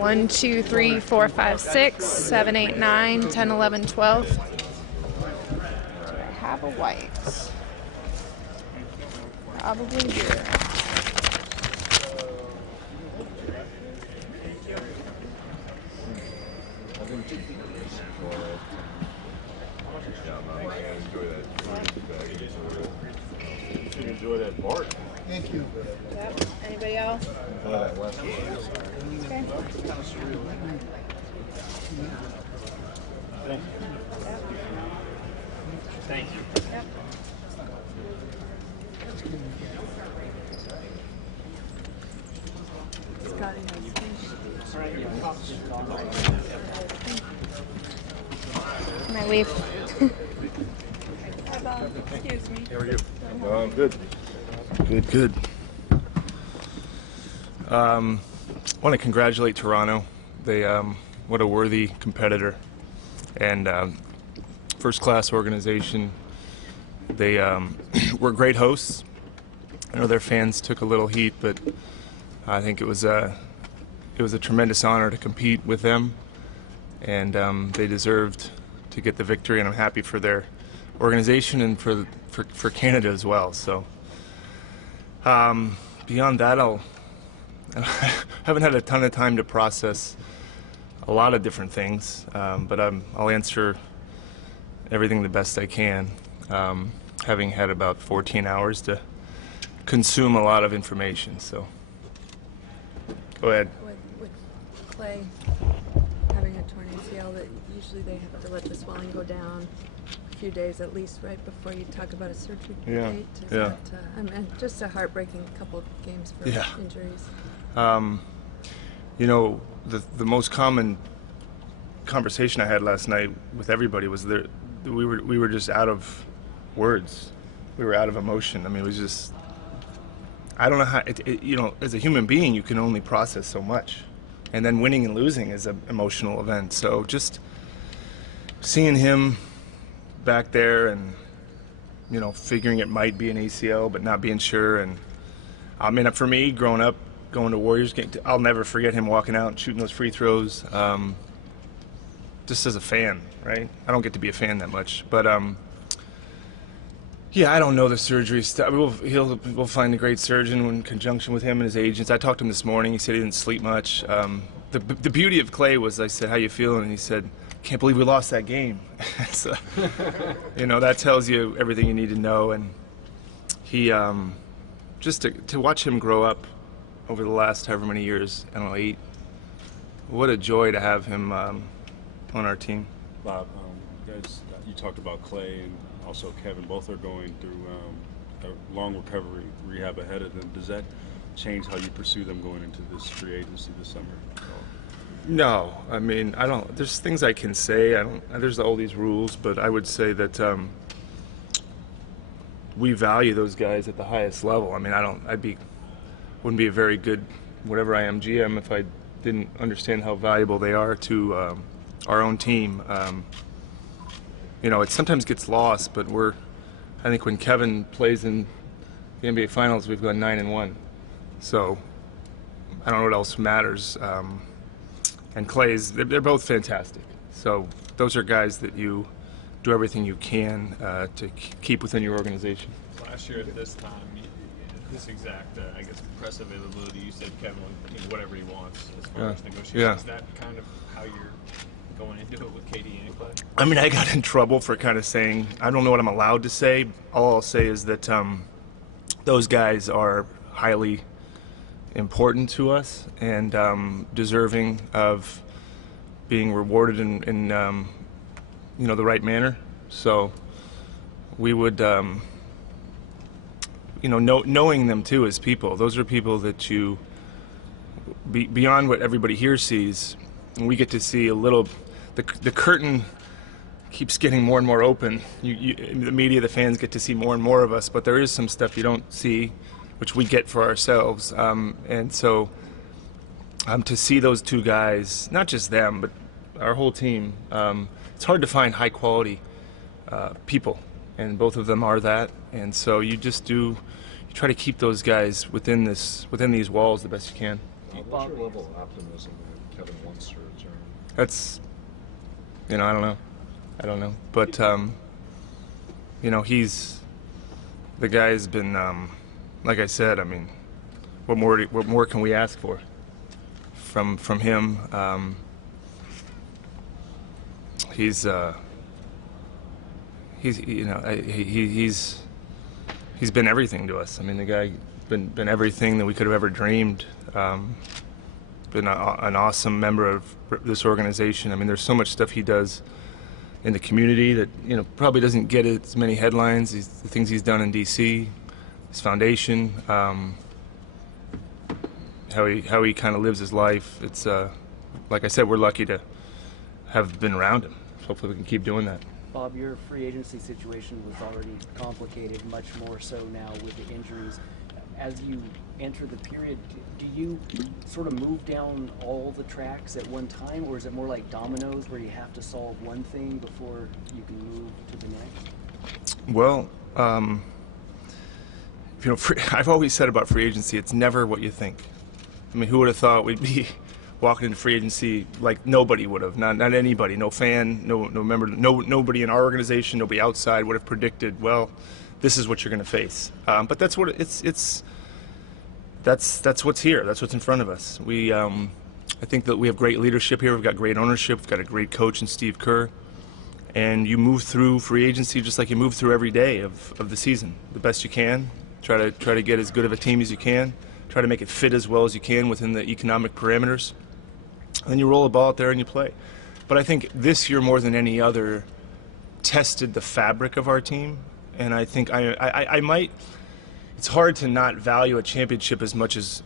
1, 2, 3, 4, 5, 6, 7, 8, 9, 10, 11, 12. Do I have a white? Probably Durant. Enjoy that part. Thank you. Yep. Anybody else? Okay. Thank you. Yep. Can I leave? Excuse me. How are you? Good. Good. I want to congratulate Toronto. They, what a worthy competitor and first-class organization. They were great hosts. I know their fans took a little heat, but I think it was a tremendous honor to compete with them, and they deserved to get the victory. And I'm happy for their organization and for Canada as well. So beyond that, I haven't had a ton of time to process a lot of different things, but I'll answer everything the best I can, having had about 14 hours to consume a lot of information. So go ahead. With Klay having a torn ACL, that usually they have to let the swelling go down a few days at least, right before you talk about a surgery date. Yeah. And just a heartbreaking couple of games for injuries. You know, the most common conversation I had last night with everybody was that we were just out of words. We were out of emotion. I mean, it was just, I don't know how, you know, as a human being, you can only process so much. And then winning and losing is an emotional event. So just seeing him back there and, you know, figuring it might be an ACL, but not being sure. And I mean, for me, growing up, going to Warriors game, I'll never forget him walking out and shooting those free throws. Just as a fan, right? I don't get to be a fan that much, but yeah, I don't know the surgery stuff. We'll find a great surgeon in conjunction with him and his agents. I talked to him this morning. He said he didn't sleep much. The beauty of Klay was, I said, "How you feeling?" And he said, "Can't believe we lost that game." So, you know, that tells you everything you need to know. And he, just to watch him grow up over the last however many years, I don't know, 8. What a joy to have him on our team. Bob, guys, you talked about Klay and also Kevin. Both are going through a long recovery rehab ahead of them. Does that change how you pursue them going into this free agency this summer? No, I mean, I don't. There's things I can say. I don't. There's all these rules, but I would say that we value those guys at the highest level. I mean, wouldn't be a very good, whatever I am, GM if I didn't understand how valuable they are to our own team. You know, it sometimes gets lost, but I think when Kevin plays in the NBA Finals, we've gone 9-1. So I don't know what else matters. And Klay's, they're both fantastic. So those are guys that you do everything you can to keep within your organization. Last year at this time, this exact, I guess, press availability, you said Kevin will do whatever he wants as far as negotiations. Yeah. Is that kind of how you're going into it with KD and Klay? I mean, I got in trouble for kind of saying, I don't know what I'm allowed to say. All I'll say is that those guys are highly important to us and deserving of being rewarded in you know, the right manner. So we would, you know, knowing them too as people, those are people that you, beyond what everybody here sees, we get to see a little, the curtain keeps getting more and more open. The media, the fans get to see more and more of us, but there is some stuff you don't see, which we get for ourselves. And so to see those two guys, not just them, but our whole team, it's hard to find high quality people, and both of them are that. And so you try to keep those guys within these walls the best you can. What's your level of optimism that Kevin wants to return? That's, I don't know. But, the guy's been, like I said, I mean, what more can we ask for from him? He's been everything to us. I mean, the guy been everything that we could have ever dreamed. Been an awesome member of this organization. I mean, there's so much stuff he does in the community that probably doesn't get as many headlines. The things he's done in D.C., his foundation, how he kind of lives his life. It's like I said, we're lucky to have been around him. Hopefully, we can keep doing that. Bob, your free agency situation was already complicated, much more so now with the injuries. As you enter the period, do you sort of move down all the tracks at one time, or is it more like dominoes where you have to solve one thing before you can move to the next? Well, I've always said about free agency, it's never what you think. I mean, who would have thought we'd be walking into free agency like nobody would have, not anybody, no fan, no member, nobody in our organization, nobody outside would have predicted, well, this is what you're going to face. But that's what that's what's here. That's what's in front of us. I think that we have great leadership here. We've got great ownership. We've got a great coach in Steve Kerr. And you move through free agency just like you move through every day of the season, the best you can. Try to get as good of a team as you can. Try to make it fit as well as you can within the economic parameters. And then you roll the ball out there and you play. But I think this year more than any other tested the fabric of our team. And I think I might. It's hard to not value a championship as much as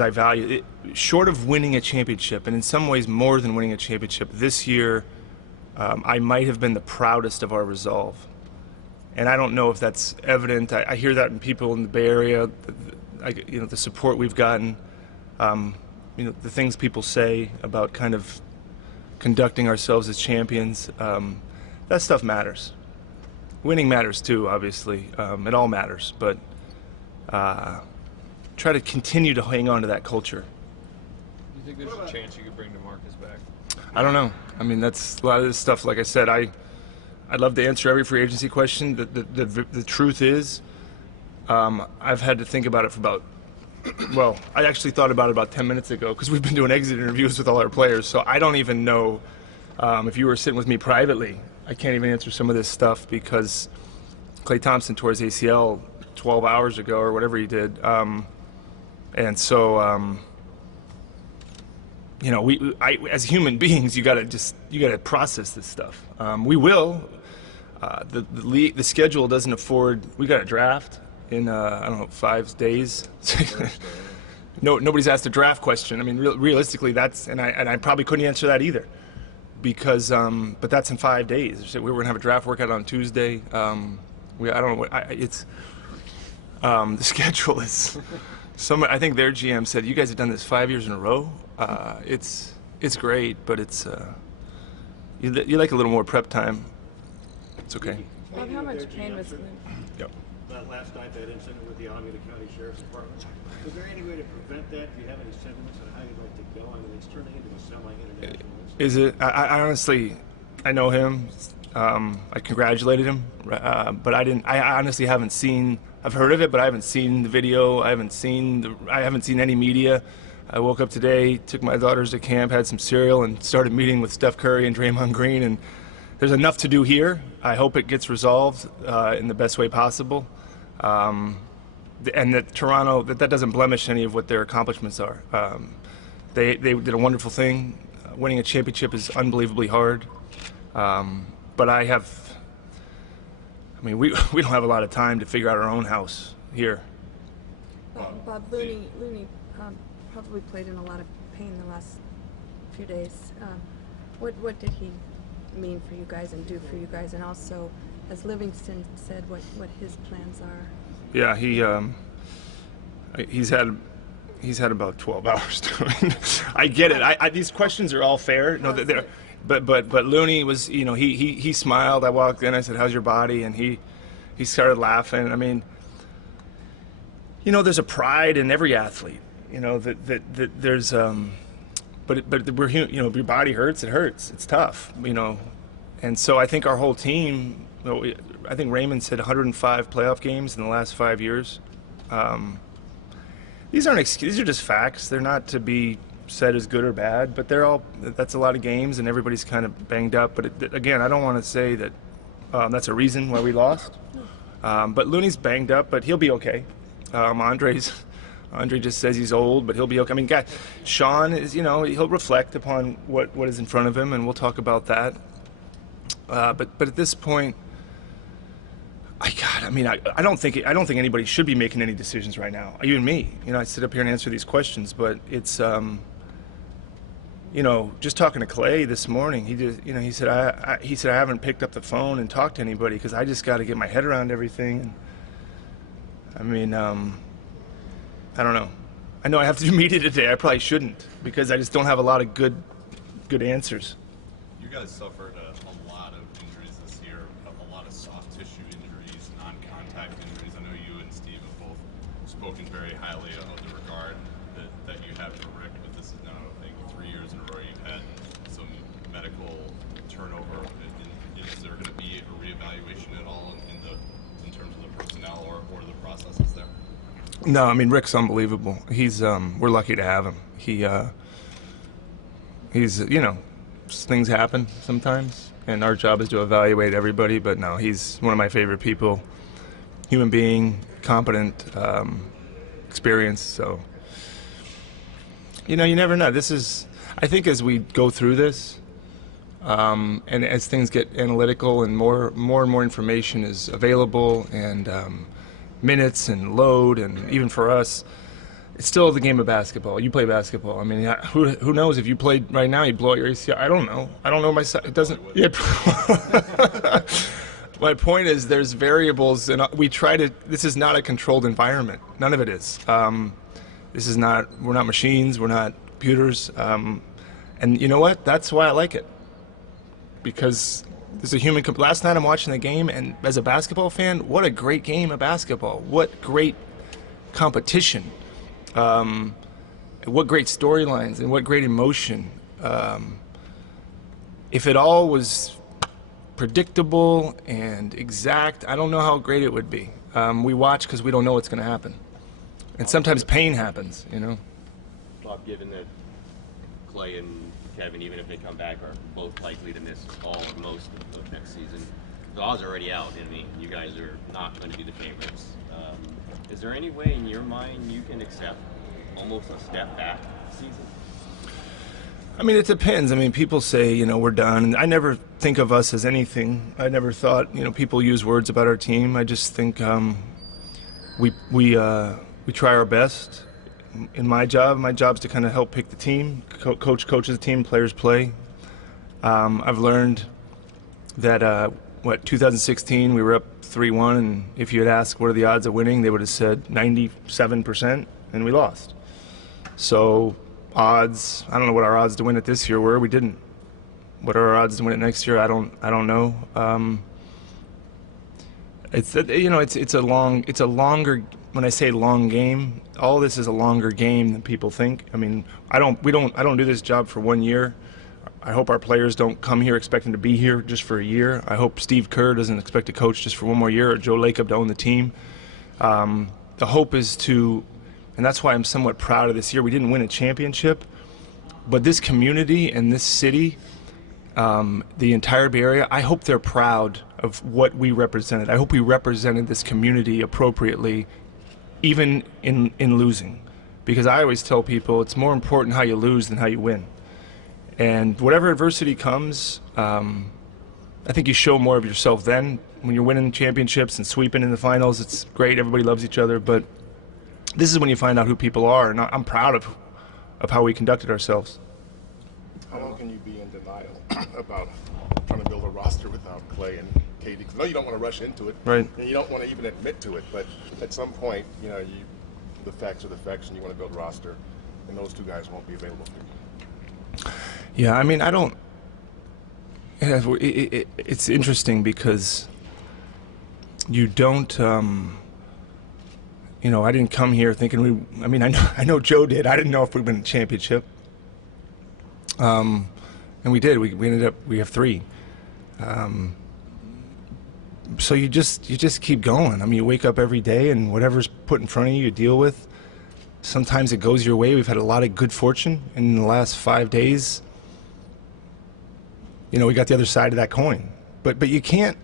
I value it. Short of winning a championship, and in some ways more than winning a championship, this year I might have been the proudest of our resolve. And I don't know if that's evident. I hear that in people in the Bay Area. The support we've gotten. The things people say about kind of conducting ourselves as champions. That stuff matters. Winning matters too, obviously. It all matters, but try to continue to hang on to that culture. Do you think there's a chance you could bring DeMarcus back? I don't know. I mean, that's a lot of this stuff. Like I said, I'd love to answer every free agency question. The truth is, I've had to think about it for about. Well, I actually thought about it about 10 minutes ago because we've been doing exit interviews with all our players. So I don't even know if you were sitting with me privately. I can't even answer some of this stuff because Klay Thompson tore his ACL 12 hours ago or whatever he did. And so, as human beings, you gotta process this stuff. We will. The schedule doesn't afford. We got a draft in 5 days. Nobody's asked a draft question. I mean, realistically, that's and I probably couldn't answer that either. Because, but that's in 5 days. We were gonna have a draft workout on Tuesday. I don't know what it's. The schedule is. I think their GM said, "You guys have done this 5 years in a row. It's great, but it's you like a little more prep time. It's okay." Bob, how much pain was in Yep. That last night, that incident with the Alameda County Sheriff's Department. Is there any way to prevent that? Do you have any sentiments on how you'd like to go? I mean, it's turning into a semi-international incident. Is it? I honestly, I know him. I congratulated him, but I didn't. I honestly haven't seen. I've heard of it, but I haven't seen the video. I haven't seen any media. I woke up today, took my daughters to camp, had some cereal, and started meeting with Steph Curry and Draymond Green. And there's enough to do here. I hope it gets resolved in the best way possible. And that Toronto, that doesn't blemish any of what their accomplishments are. They did a wonderful thing. Winning a championship is unbelievably hard. But we don't have a lot of time to figure out our own house here. Bob, Looney probably played in a lot of pain the last few days. What did he mean for you guys and do for you guys? And also, as Livingston said, what his plans are? Yeah, he's had about 12 hours to it. I get it. These questions are all fair. No, they're. But Looney was, he smiled. I walked in, I said, "How's your body?" And he started laughing. I mean, there's a pride in every athlete. You know that there's but we're you know, if your body hurts, it hurts. It's tough, you know, and so I think our whole team. I think Raymond said 105 playoff games in the last 5 years. These aren't excuses; these are just facts. They're not to be said as good or bad, but that's a lot of games, and everybody's kind of banged up. But again, I don't want to say that that's a reason why we lost. But Looney's banged up, but he'll be okay. Andre just says he's old, but he'll be okay. I mean, Shaun is, you know, he'll reflect upon what is in front of him, and we'll talk about that. But at this point, I don't think anybody should be making any decisions right now. Even me, you know, I sit up here and answer these questions, but it's, you know, just talking to Klay this morning, he said I haven't picked up the phone and talked to anybody because I just got to get my head around everything. I mean, I don't know. I know I have to do media today. I probably shouldn't because I just don't have a lot of good answers. You guys suffered a lot of injuries this year, a lot of soft tissue injuries, non-contact injuries. I know you and Steve have both spoken very highly of the regard that you have for Rick, but this is now, I think, 3 years in a row you've had some medical turnover. Is there going to be a reevaluation at all in terms of the personnel or the processes there? No, I mean, Rick's unbelievable. We're lucky to have him. He's, you know, things happen sometimes, and our job is to evaluate everybody, but no, he's one of my favorite people, human being, competent, experienced, so, you know, you never know. I think as we go through this, and as things get analytical and more and more information is available, and minutes and load, and even for us, it's still the game of basketball. You play basketball. I mean, who knows if you played right now, you'd blow out your ACL. I don't know myself. It doesn't. Yeah. My point is, there's variables, and this is not a controlled environment. None of it is. We're not machines. We're not computers. And you know what? That's why I like it. Because there's a human. Last night I'm watching the game, and as a basketball fan, what a great game of basketball. What great competition. What great storylines and what great emotion. If it all was predictable and exact, I don't know how great it would be. We watch because we don't know what's going to happen. And sometimes pain happens, you know. Bob, given that Klay and Kevin, even if they come back, are both likely to miss all or most of next season, the odds are already out. I mean, you guys are not going to be the favorites. Is there any way in your mind you can accept almost a step back season? I mean, it depends. I mean, people say, you know, we're done. And I never think of us as anything. I never thought, you know, people use words about our team. I just think we try our best. In my job's to kind of help pick the team. Coach coaches the team, players play. I've learned that 2016 we were up 3-1, and if you had asked what are the odds of winning, they would have said 97%, and we lost. So odds, I don't know what our odds to win it this year were. We didn't. What are our odds to win it next year? I don't know. It's a longer. When I say long game, all this is a longer game than people think. I mean, I don't do this job for 1 year. I hope our players don't come here expecting to be here just for a year. I hope Steve Kerr doesn't expect to coach just for 1 more year, or Joe Lacob to own the team. The hope is to, and that's why I'm somewhat proud of this year. We didn't win a championship, but this community and this city, the entire Bay Area, I hope they're proud of what we represented. I hope we represented this community appropriately, even in losing. Because I always tell people it's more important how you lose than how you win. And whatever adversity comes, I think you show more of yourself then. When you're winning championships and sweeping in the finals, it's great. Everybody loves each other. But this is when you find out who people are. And I'm proud of how we conducted ourselves. How long can you be in denial about trying to build a roster without Klay and KD? Because I know you don't want to rush into it. Right. And you don't want to even admit to it. But at some point, you know, the facts are the facts, and you want to build a roster, and those two guys won't be available for you. Yeah, I mean, I don't. It's interesting because you don't. I didn't come here thinking I know Joe did. I didn't know if we'd win a championship. And we did. We ended up, we have 3. So you just keep going. I mean, you wake up every day and whatever's put in front of you, you deal with. Sometimes it goes your way. We've had a lot of good fortune in the last 5 days. We got the other side of that coin. But you can't,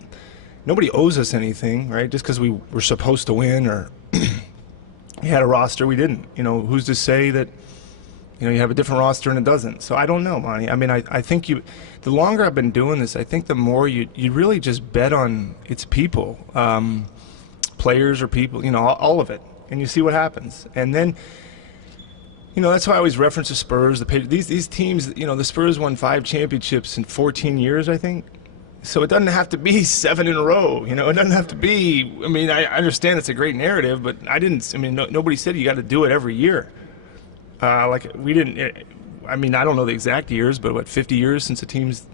nobody owes us anything, right? Just because we were supposed to win or we had a roster, we didn't. Who's to say that, you have a different roster and it doesn't. So I don't know, Monty. I mean, I think the longer I've been doing this, I think the more you really just bet on its people, players or people, all of it. And you see what happens. And then, that's why I always reference the Spurs. These teams, the Spurs won 5 championships in 14 years, I think. So it doesn't have to be 7 in a row. It doesn't have to be. I mean, I understand it's a great narrative, but nobody said you got to do it every year. We didn't. I don't know the exact years, but 50 years since a team's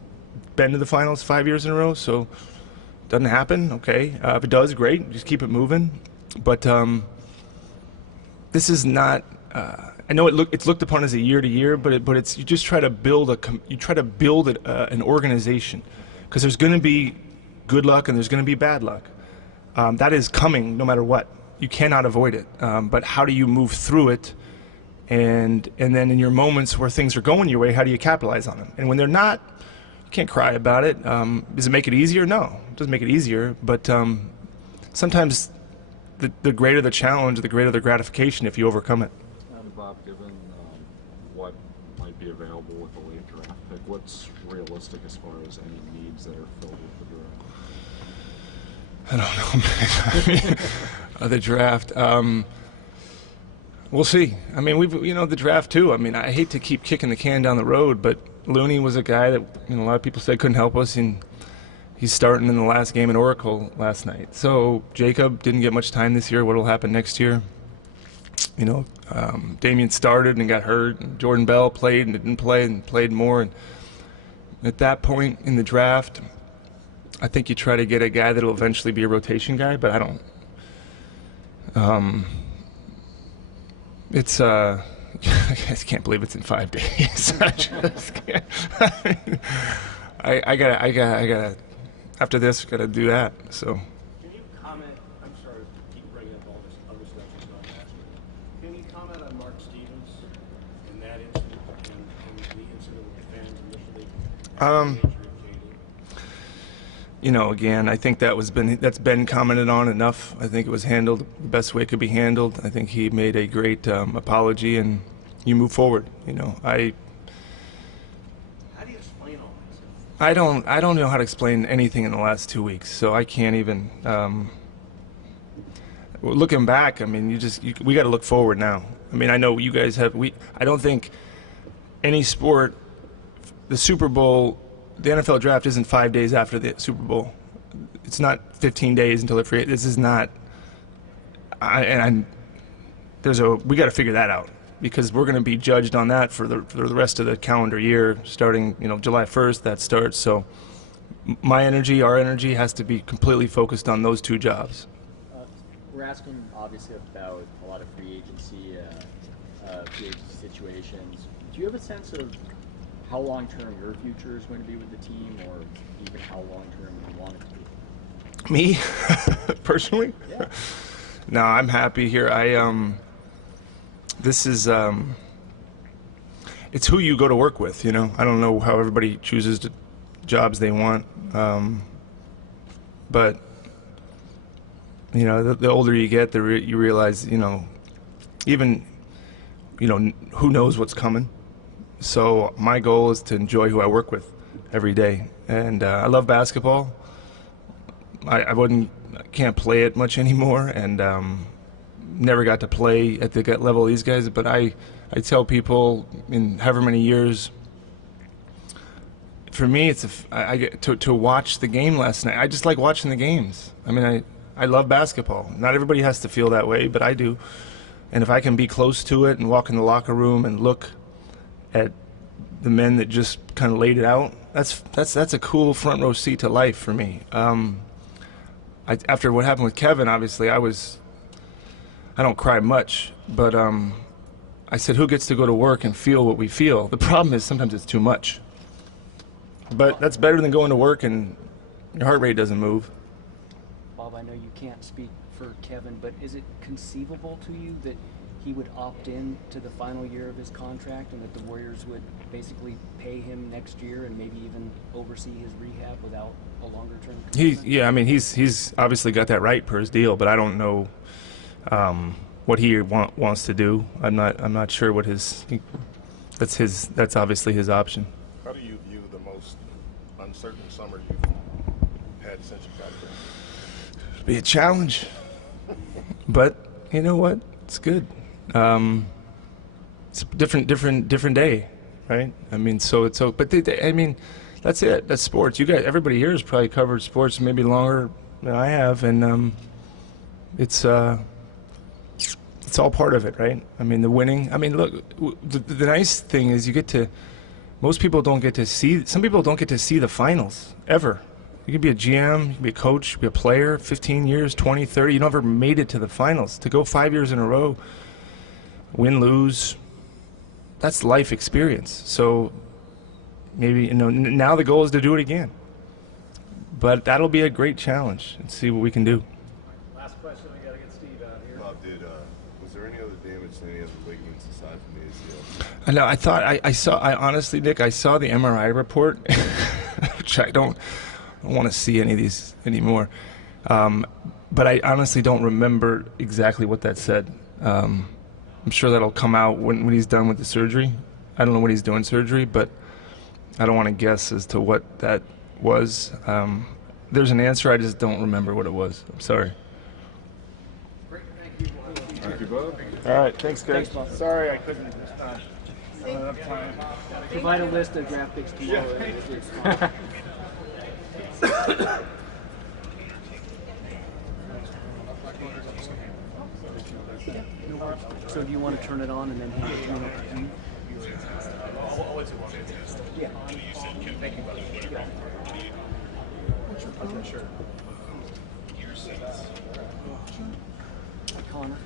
been to the finals 5 years in a row. So it doesn't happen. Okay, if it does, great. Just keep it moving. But this is not. I know it's looked upon as a year to year, but it's you just try to build an organization, because there's going to be good luck and there's going to be bad luck. That is coming no matter what. You cannot avoid it. But how do you move through it? And then in your moments where things are going your way, how do you capitalize on them? And when they're not, you can't cry about it. Does it make it easier? No, it doesn't make it easier. But sometimes the greater the challenge, the greater the gratification if you overcome it. And Bob, given what might be available with the late draft pick, what's realistic as far as any needs that are filled with the draft? I don't know, man. The draft. We'll see. I mean, the draft too. I mean, I hate to keep kicking the can down the road, but Looney was a guy that a lot of people said couldn't help us, and he's starting in the last game in Oracle last night. So Jacob didn't get much time this year. What'll happen next year? Damian started and got hurt, and Jordan Bell played and didn't play and played more. And at that point in the draft, I think you try to get a guy that'll eventually be a rotation guy, but I don't. It's I just can't believe it's in 5 days. I just can't. I gotta. After this, gotta do that. So. Can you comment? I'm sorry to keep bringing up all this other stuff that's not asking. Can you comment on Mark Stevens and that incident and the incident with the fans initially? Again, I think that's been commented on enough. I think it was handled the best way it could be handled. I think he made a great apology, and you move forward. How do you explain all this? I don't know how to explain anything in the last 2 weeks, so I can't even. Looking back, I mean, we got to look forward now. I mean, I know you guys have. I don't think any sport, the Super Bowl. The NFL draft isn't 5 days after the Super Bowl. It's not 15 days until they're free. This is not. We got to figure that out, because we're going to be judged on that for the rest of the calendar year, starting July 1st. That starts. So my energy, our energy, has to be completely focused on those 2 jobs. We're asking obviously about a lot of free agency situations. Do you have a sense of how long-term your future is going to be with the team, or even how long-term you want it to be? Me, personally? Yeah. No, I'm happy here. This is, it's who you go to work with, I don't know how everybody chooses the jobs they want, but, the older you get, you realize, even, who knows what's coming. So my goal is to enjoy who I work with every day, and I love basketball. I can't play it much anymore, and never got to play at the level of these guys. But I tell people in however many years, for me, I get to watch the game last night. I just like watching the games. I mean, I love basketball. Not everybody has to feel that way, but I do. And if I can be close to it and walk in the locker room and look at the men that just kind of laid it out, that's a cool front row seat to life for me. After what happened with Kevin, obviously I was I don't cry much, but I said, who gets to go to work and feel what we feel? The problem is sometimes it's too much. But that's better than going to work and your heart rate doesn't move. Bob, I know you can't speak for Kevin, but is it conceivable to you that he would opt in to the final year of his contract and that the Warriors would basically pay him next year and maybe even oversee his rehab without a longer term commitment? Yeah, I mean, he's obviously got that right per his deal, but I don't know what he wants to do. I'm not sure what that's obviously his option. How do you view the most uncertain summer you've had since you got there? It'll be a challenge, but you know what? It's good. It's a different day, right? I mean, I mean, that's it. That's sports. You guys, everybody here has probably covered sports maybe longer than I have, and it's all part of it, right? I mean, the winning. I mean, look, the nice thing is most people don't get to see. Some people don't get to see the finals ever. You can be a GM, you can be a coach, you can be a player, 15 years, 20, 30. You never made it to the finals. To go 5 years in a row, win, lose, that's life experience. So maybe, now the goal is to do it again. But that'll be a great challenge and see what we can do. Last question, we got to get Steve out here. Bob, was there any other damage to any other ligaments aside from the ACL? I know. I thought I honestly, Nick, I saw the MRI report, which I don't want to see any of these anymore. But I honestly don't remember exactly what that said. I'm sure that'll come out when he's done with the surgery. I don't know when he's doing surgery, but I don't want to guess as to what that was. There's an answer, I just don't remember what it was. I'm sorry. Great, thank you. Thank you, Bob. All right, thanks, guys. Thanks, Bob. Sorry I couldn't enough time. Provide a list of draft picks tomorrow. So do you want to turn it on and then hand it to you? Yeah. Thank you, buddy. Okay, sure. Connor.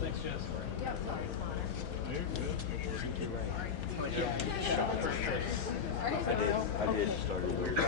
Thanks, Jess. I did start it weird.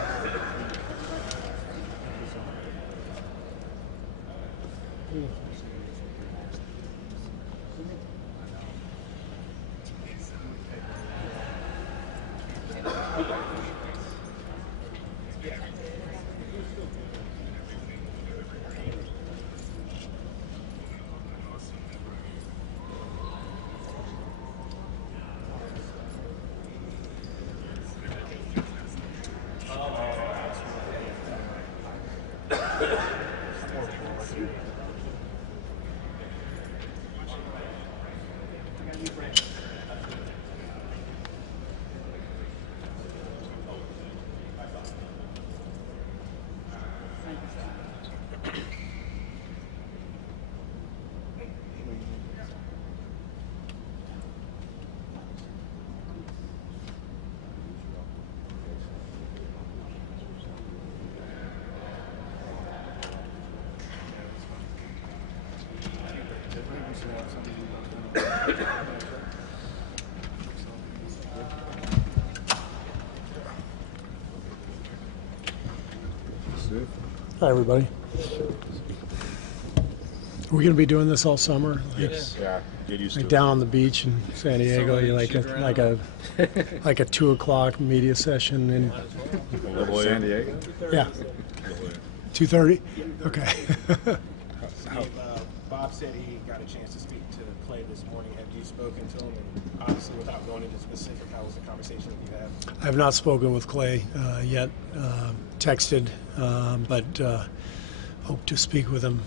Hi, everybody. Are we going to be doing this all summer? Yes. Yeah. Get used to Like it. down on the beach in San Diego, you like a 2:00 media session in San Diego? yeah 2:30. Okay. Steve, Bob said he got a chance to speak to Klay this morning. Have you spoken to him? And obviously, without going into specific, how was the conversation that you had? I have not spoken with Klay yet. Texted, but hope to speak with him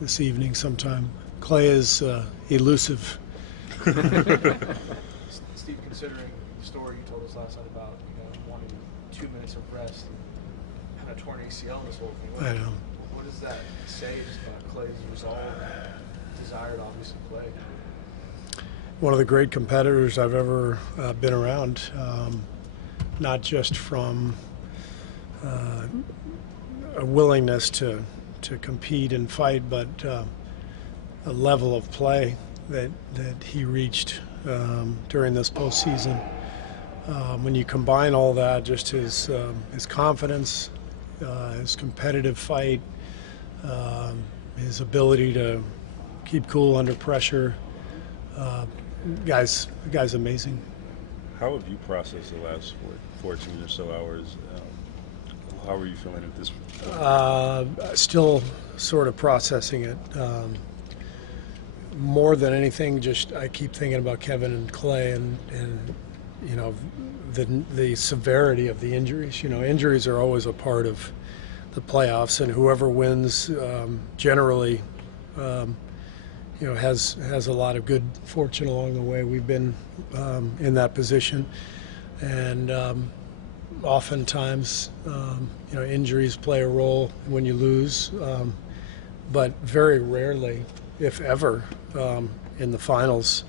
this evening sometime. Klay is elusive. Steve, considering the story you told us last night about wanting 2 minutes of rest and a torn ACL in this whole thing, I know. what does that say just about Klay's resolve and desire to obviously play? One of the great competitors I've ever been around, not just from a willingness to compete and fight, but a level of play that he reached during this postseason. When you combine all that, just his confidence, his competitive fight, his ability to keep cool under pressure, guy's amazing. How have you processed the last 14 or so hours? How are you feeling at this point? Still sort of processing it. More than anything, just I keep thinking about Kevin and Klay and you know, the severity of the injuries. You know, injuries are always a part of the playoffs, and whoever wins generally, you know, has a lot of good fortune along the way. We've been in that position, and oftentimes, you know, injuries play a role when you lose, but very rarely, if ever, in the finals.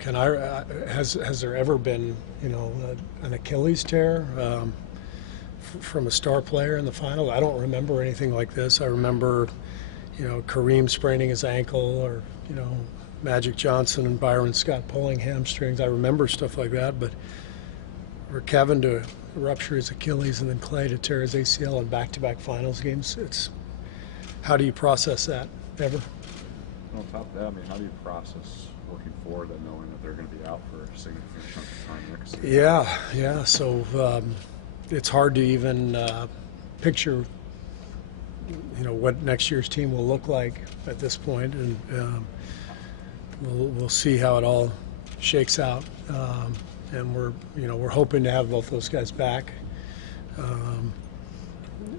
Has there ever been, you know, an Achilles tear from a star player in the final? I don't remember anything like this. I remember, you know, Kareem spraining his ankle, or, you know, Magic Johnson and Byron Scott pulling hamstrings. I remember stuff like that, but for Kevin to rupture his Achilles and then Klay to tear his ACL in back-to-back finals games, it's, how do you process that ever? On top of that, I mean, how do you process looking forward and knowing that they're going to be out for a significant chunk of time next season? Yeah. So it's hard to even picture, you know, what next year's team will look like at this point, and we'll see how it all shakes out. And we're hoping to have both those guys back.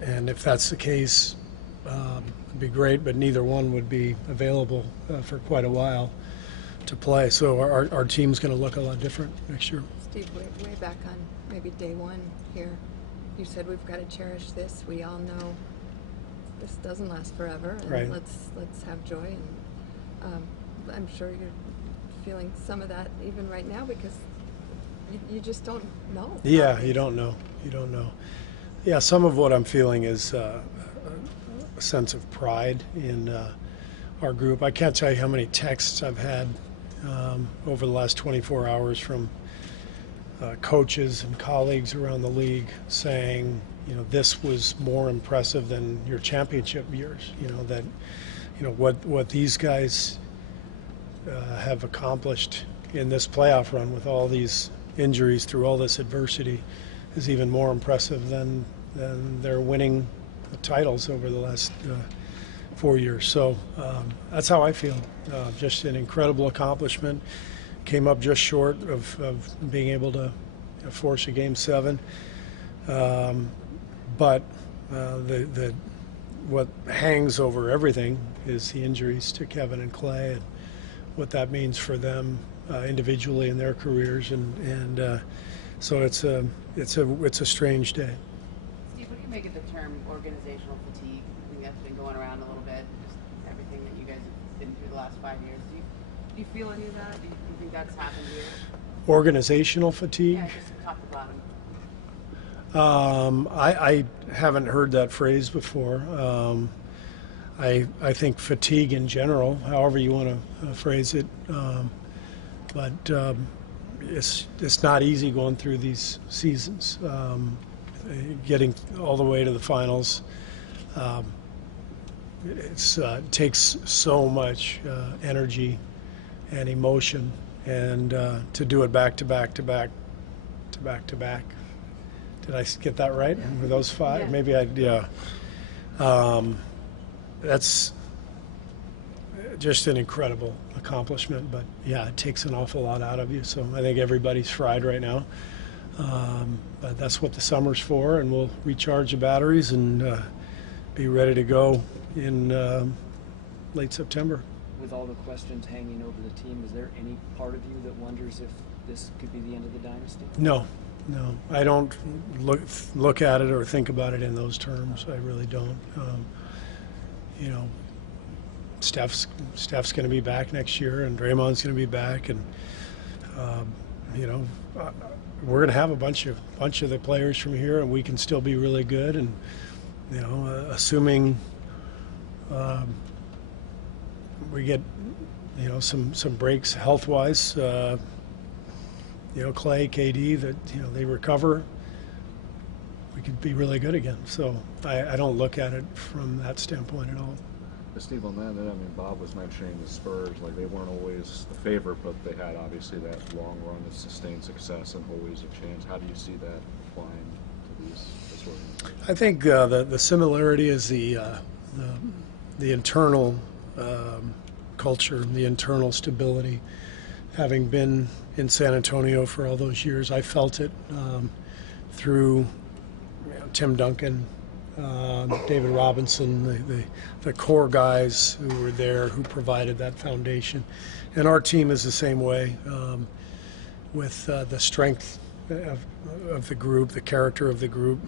And if that's the case, it'd be great, but neither one would be available for quite a while to play. So our team's going to look a lot different next year. Steve, way back on maybe day one here, you said we've got to cherish this. We all know this doesn't last forever, and right. let's have joy. And I'm sure you're feeling some of that even right now, because you just don't know. Yeah, you don't know. Yeah, some of what I'm feeling is a sense of pride in our group. I can't tell you how many texts I've had over the last 24 hours from coaches and colleagues around the league saying, you know, this was more impressive than your championship years. You know, that, you know, what these guys have accomplished in this playoff run with all these injuries, through all this adversity, is even more impressive than their winning titles over the last 4 years. So that's how I feel. Just an incredible accomplishment. Came up just short of being able to force a Game 7. But what hangs over everything is the injuries to Kevin and Klay, and what that means for them individually in their careers, and so it's a strange day. Steve, what do you make of the term organizational fatigue? I think that's been going around a little bit, just everything that you guys have been through the last 5 years. Do you feel any of that? Do you think that's happened here? Organizational fatigue? Yeah, just top to bottom. I haven't heard that phrase before. I think fatigue in general, however you want to phrase it, but it's not easy going through these seasons. Getting all the way to the finals, it takes so much energy and emotion, and to do it back to back to back to back to back. Did I get that right? Yeah. Were those 5? Yeah. Maybe yeah. That's just an incredible accomplishment, but yeah, it takes an awful lot out of you. So I think everybody's fried right now. But that's what the summer's for, and we'll recharge the batteries and be ready to go in late September. With all the questions hanging over the team, is there any part of you that wonders if this could be the end of the dynasty? No, I don't look at it or think about it in those terms. I really don't. You know, Steph's going to be back next year, and Draymond's going to be back, and you know, we're going to have a bunch of the players from here, and we can still be really good. And assuming we get some breaks health-wise, Klay, KD, that they recover, we could be really good again. So I don't look at it from that standpoint at all. Steve, on that, I mean, Bob was mentioning the Spurs, like they weren't always the favorite, but they had obviously that long run of sustained success and always a chance. How do you see that applying to this organization? I think the similarity is the internal culture, the internal stability. Having been in San Antonio for all those years, I felt it through Tim Duncan, David Robinson, the core guys who were there, who provided that foundation. And our team is the same way, with the strength of the group, the character of the group.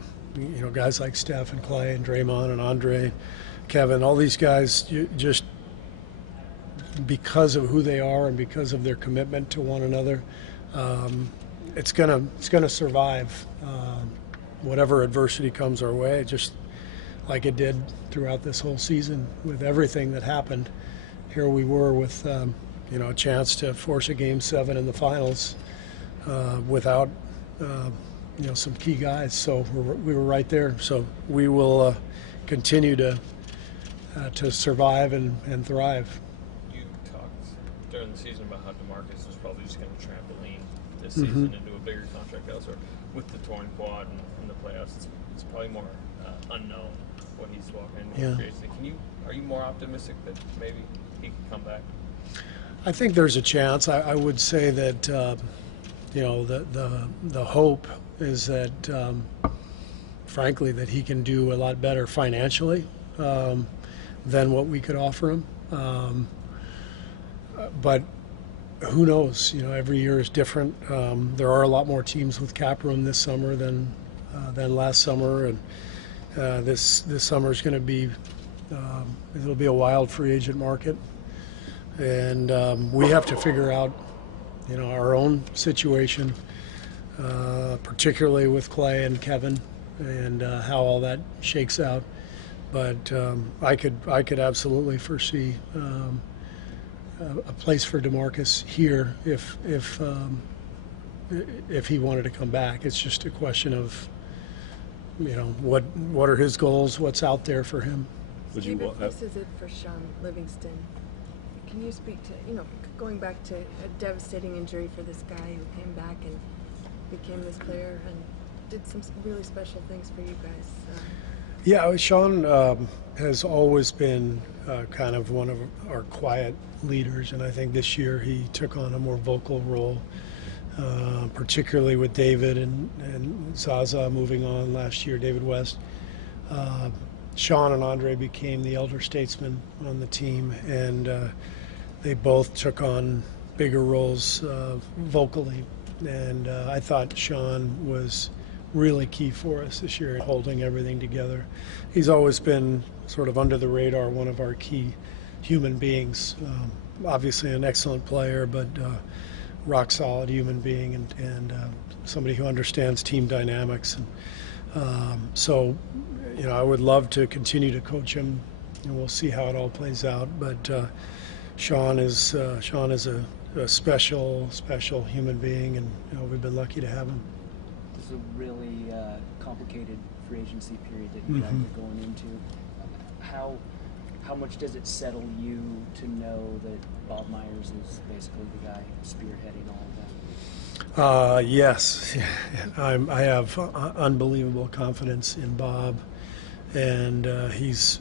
Guys like Steph and Klay and Draymond and Andre, Kevin, all these guys, just because of who they are and because of their commitment to one another, it's gonna survive whatever adversity comes our way, just like it did throughout this whole season with everything that happened. Here we were with a chance to force a Game 7 in the finals without some key guys. So we were right there. So we will continue to survive and thrive. You talked during the season about how DeMarcus is probably just going to trampoline this season into a bigger contract elsewhere. With the torn quad and the playoffs, it's probably more unknown what he's walking into. Yeah. Are you more optimistic that maybe he can come back? I think there's a chance. I would say that the hope is that frankly that he can do a lot better financially than what we could offer him. But who knows? Every year is different. There are a lot more teams with cap room this summer than last summer, and this summer is going to be it'll be a wild free agent market, and we have to figure out our own situation, particularly with Klay and Kevin, and how all that shakes out. But I could absolutely foresee a place for DeMarcus here if he wanted to come back. It's just a question of what are his goals, what's out there for him. Steve, if this is it for Shaun Livingston, can you speak to going back to a devastating injury for this guy who came back and became this player and did some really special things for you guys? Yeah, Shaun has always been kind of one of our quiet leaders, and I think this year he took on a more vocal role, particularly with David and Zaza moving on last year, David West. Shaun and Andre became the elder statesmen on the team, and they both took on bigger roles vocally, and I thought Shaun was really key for us this year, holding everything together. He's always been sort of under the radar, one of our key human beings. Obviously an excellent player, but rock solid human being, and somebody who understands team dynamics. And so I would love to continue to coach him, and we'll see how it all plays out. But Shaun is a special human being, and we've been lucky to have him. This is a really complicated free agency period that you guys are going into. How much does it settle you to know that Bob Myers is basically the guy spearheading all of that? Yes, I have unbelievable confidence in Bob, and he's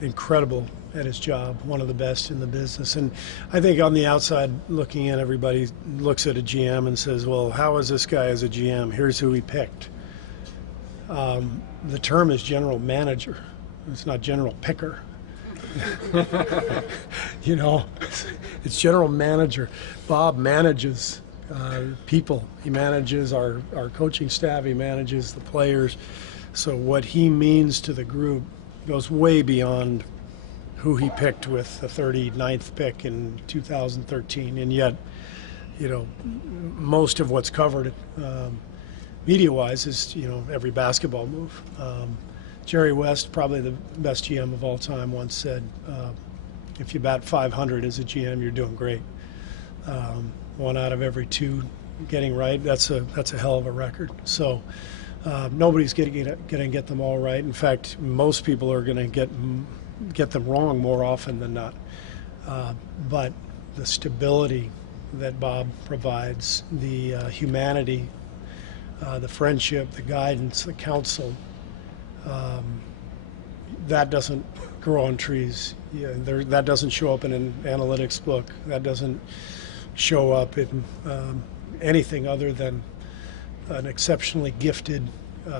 incredible at his job, one of the best in the business. And I think on the outside looking in, everybody looks at a GM and says, well, how is this guy as a GM? Here's who he picked. The term is general manager. It's not general picker. It's general manager. Bob manages people. He manages our coaching staff. He manages the players. So what he means to the group goes way beyond who he picked with the 39th pick in 2013. And yet, most of what's covered media-wise is, every basketball move. Jerry West, probably the best GM of all time, once said, if you bat 500 as a GM, you're doing great. 1 out of every 2 getting right, that's a hell of a record. So nobody's going to get them all right. In fact, most people are going to get them wrong more often than not. But the stability that Bob provides, the humanity, the friendship, the guidance, the counsel, that doesn't grow on trees. That doesn't show up in an analytics book. That doesn't show up in anything other than an exceptionally gifted,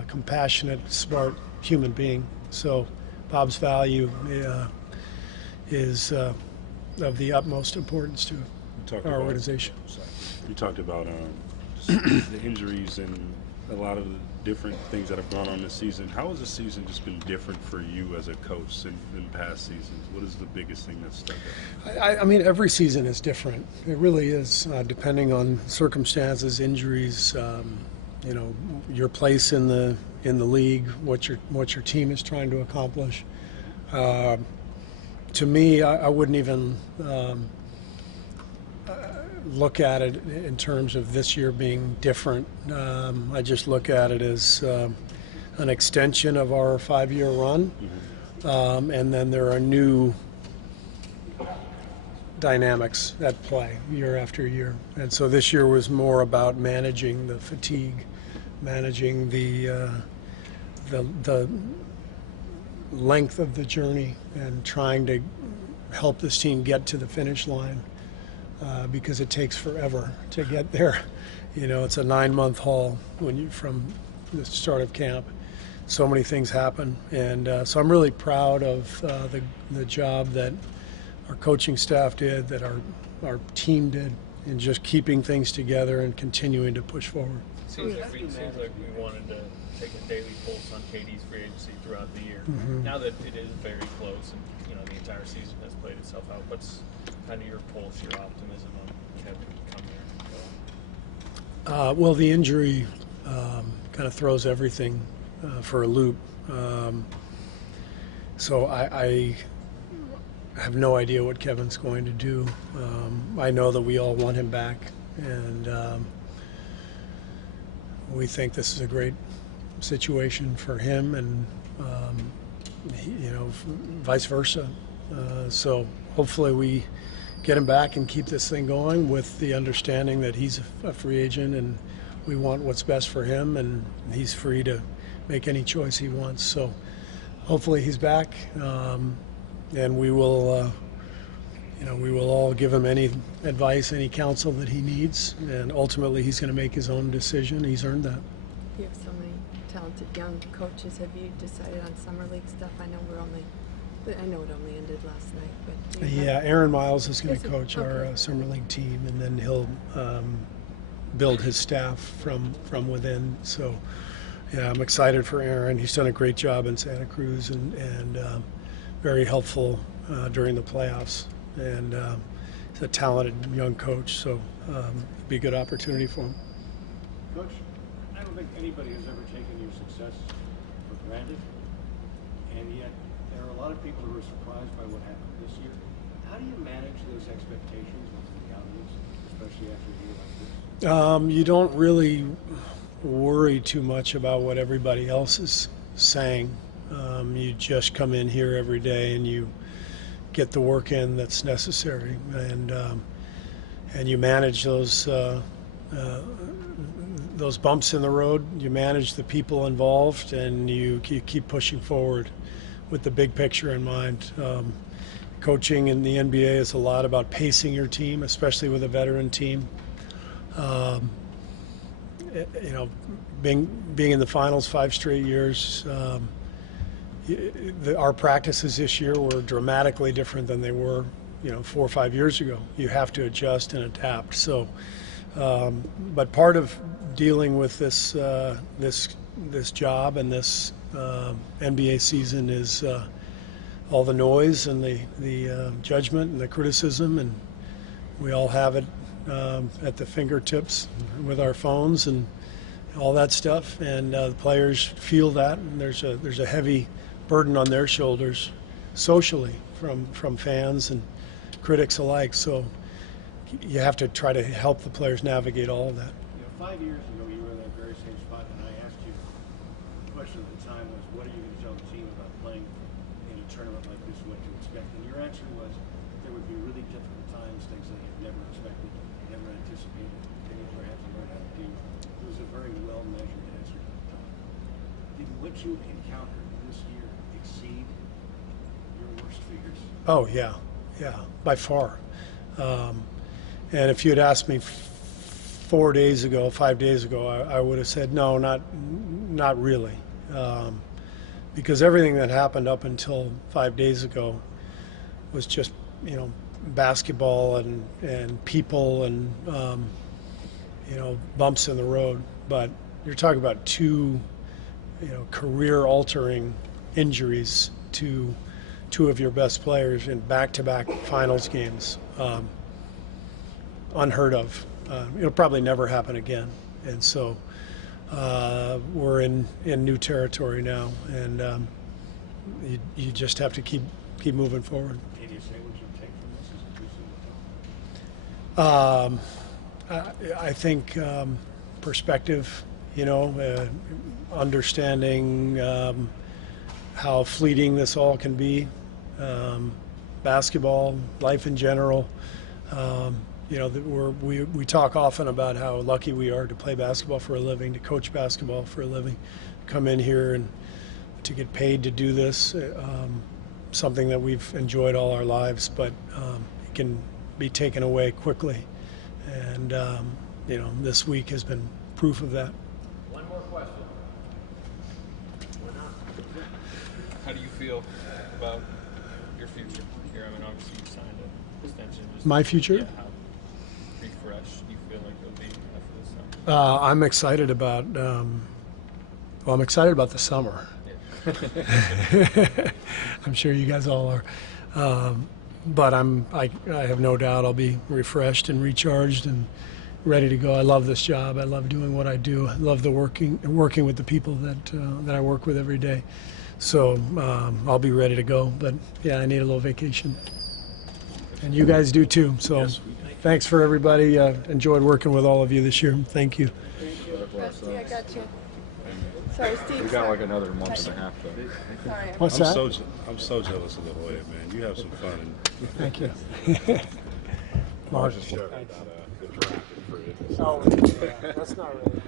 compassionate, smart human being. So Bob's value is of the utmost importance to our organization. You talked about the injuries and a lot of the different things that have gone on this season. How has this season just been different for you as a coach than past seasons? What is the biggest thing that's stuck out? I mean, every season is different. It really is, depending on circumstances, injuries, your place in the league, what your team is trying to accomplish. To me, I wouldn't even look at it in terms of this year being different. I just look at it as an extension of our 5-year run, and then there are new dynamics at play year after year. And so this year was more about managing the fatigue, managing the length of the journey, and trying to help this team get to the finish line. Because it takes forever to get there. It's a 9-month haul from the start of camp. So many things happen, and so I'm really proud of the job that our coaching staff did, that our team did, in just keeping things together and continuing to push forward. Seems like we wanted to take a daily pulse on KD's free agency throughout the year. Now that it is very close, and the entire season has played itself out, what's kind of your pulse, your optimism on Kevin coming here? Well, the injury kind of throws everything for a loop. So I have no idea what Kevin's going to do. I know that we all want him back, and we think this is a great situation for him, and vice versa. So hopefully we get him back and keep this thing going with the understanding that he's a free agent, and we want what's best for him, and he's free to make any choice he wants. So hopefully he's back, and we will all give him any advice, any counsel that he needs, and ultimately he's going to make his own decision. He's earned that. You have so many talented young coaches. Have you decided on summer league stuff? I know it only ended last night, but yeah, Aaron Miles is going to coach our summer league team, and then he'll build his staff from within. So yeah, I'm excited for Aaron. He's done a great job in Santa Cruz, and very helpful during the playoffs, and he's a talented young coach, so it'll be a good opportunity for him. Coach, I don't think anybody has ever taken your success for granted, and yet there are a lot of people who are surprised by what happened this year. How do you manage those expectations with the audience, especially after a year like this? You don't really worry too much about what everybody else is saying. You just come in here every day and you get the work in that's necessary, and you manage those bumps in the road. You manage the people involved, and you keep pushing forward with the big picture in mind. Coaching in the NBA is a lot about pacing your team, especially with a veteran team. Being in the finals 5 straight years, our practices this year were dramatically different than they were 4 or 5 years ago. You have to adjust and adapt. So, but part of dealing with this job and this NBA season is all the noise and the judgment and the criticism, and we all have it at the fingertips with our phones and all that stuff, and the players feel that, and there's a heavy burden on their shoulders socially from fans and critics alike. So you have to try to help the players navigate all of that. 5 years ago, you were in that very same spot, and I asked you, the question at the time was, what are you going to tell the team about playing in a tournament like this, what to expect? And your answer was there would be really difficult times, things that you never expected, never anticipated, any other had to learn how to do. It was a very well-measured answer at the time. Did what you encountered this year exceed your worst fears? Oh, yeah, by far. And if you had asked me 5 days ago, I would have said no, not really, because everything that happened up until 5 days ago was just basketball and people and bumps in the road. But you're talking about two career-altering injuries to two of your best players in back-to-back finals games. Unheard of. It'll probably never happen again. And so we're in new territory now, and you just have to keep moving forward. Can you say what you take from this? Is it too soon? I think perspective, understanding how fleeting this all can be, basketball, life in general. We talk often about how lucky we are to play basketball for a living, to coach basketball for a living, come in here and to get paid to do this, something that we've enjoyed all our lives, but it can be taken away quickly. And, this week has been proof of that. One more question. How do you feel about your future here? I mean, obviously you signed an extension. My future? Yeah, how refreshed do you feel like you'll be after this summer? I'm excited about. I'm excited about the summer. Yeah. I'm sure you guys all are. But I have no doubt I'll be refreshed and recharged and ready to go. I love this job. I love doing what I do. I love working with the people that I work with every day. So I'll be ready to go. But yeah, I need a little vacation. And you guys do too. So thanks for everybody. Enjoyed working with all of you this year. Thank you. Rusty, I got you. Sorry, Steve. We got like another month and a half though. Sorry. What's that? I'm so jealous of the Hoya, man. You have some fun. Thank you. I was just joking about the Durant and free. Oh, that's not really.